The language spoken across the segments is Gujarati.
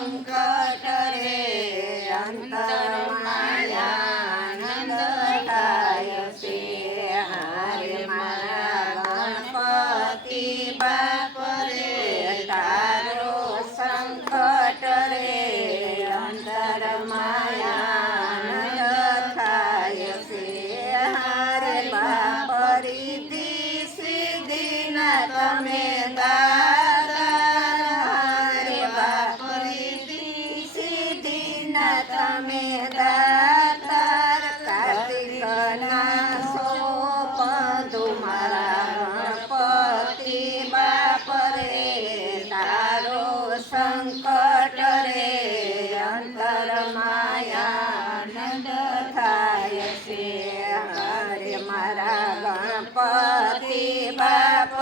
સંકટ રે અંતર માયાનંદ થાય છે હારે મારા ગણપતિ બાપ રે તારો સંકટ રે અંતર તમે દાતા તમે દાતાર કાર્તિક ના સોપદુ મારા ગણપતિ બાપ રે તારો સંકટ રે અંતર માયાનંદ થાય છે મારા ગણપતિ બાપ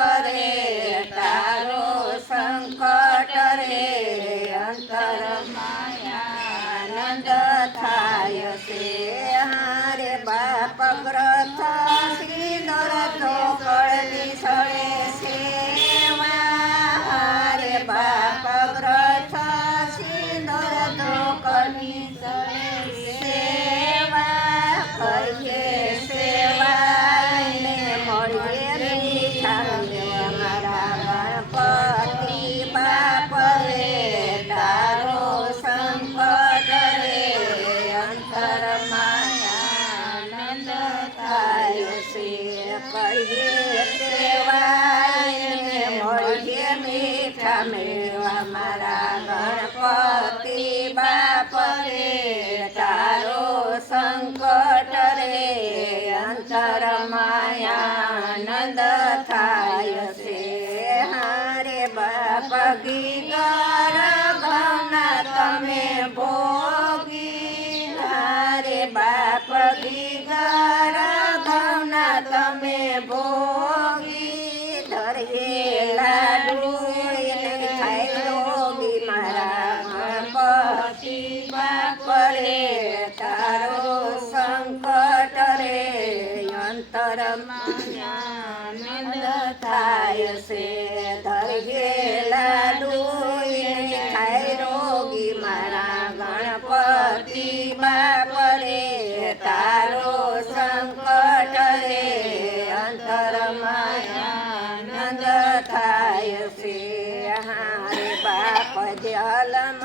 બાપ કરીએ સેવા ને મીઠા મેવા. મારા ગણપતિ બાપ રે, તારો સંકટ રે માયાનંદ થાય છે. હારે બાપ ગીગર ભોગી ધરે લાડુ ખાઈ મારા ગણપતિ બાપ રે તારો સંકટ રે અંતર માયાનંદ થાય છે ધરે લાડુ ખાઈ રોગી મારા ગણપતિ છે હારે બાપ જલમ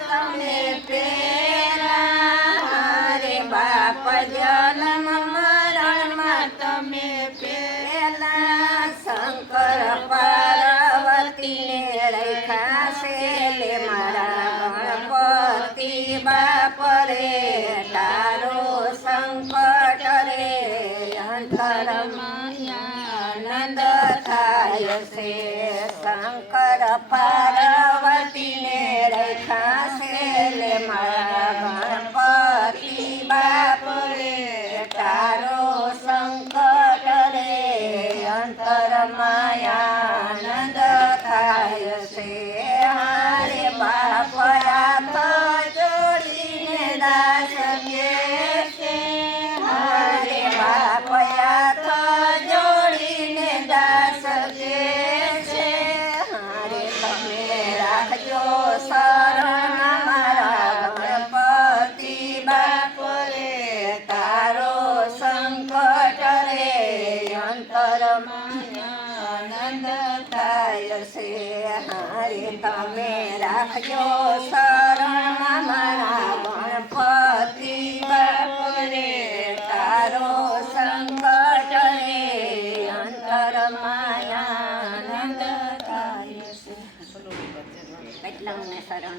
તમે પેરા હારે બાપ જલમ શંકર પાર્વતીને રેખા છે મારા. માયાનંદ થાય છે હારે તમે રાખજો શરણ માયાનંદ થાય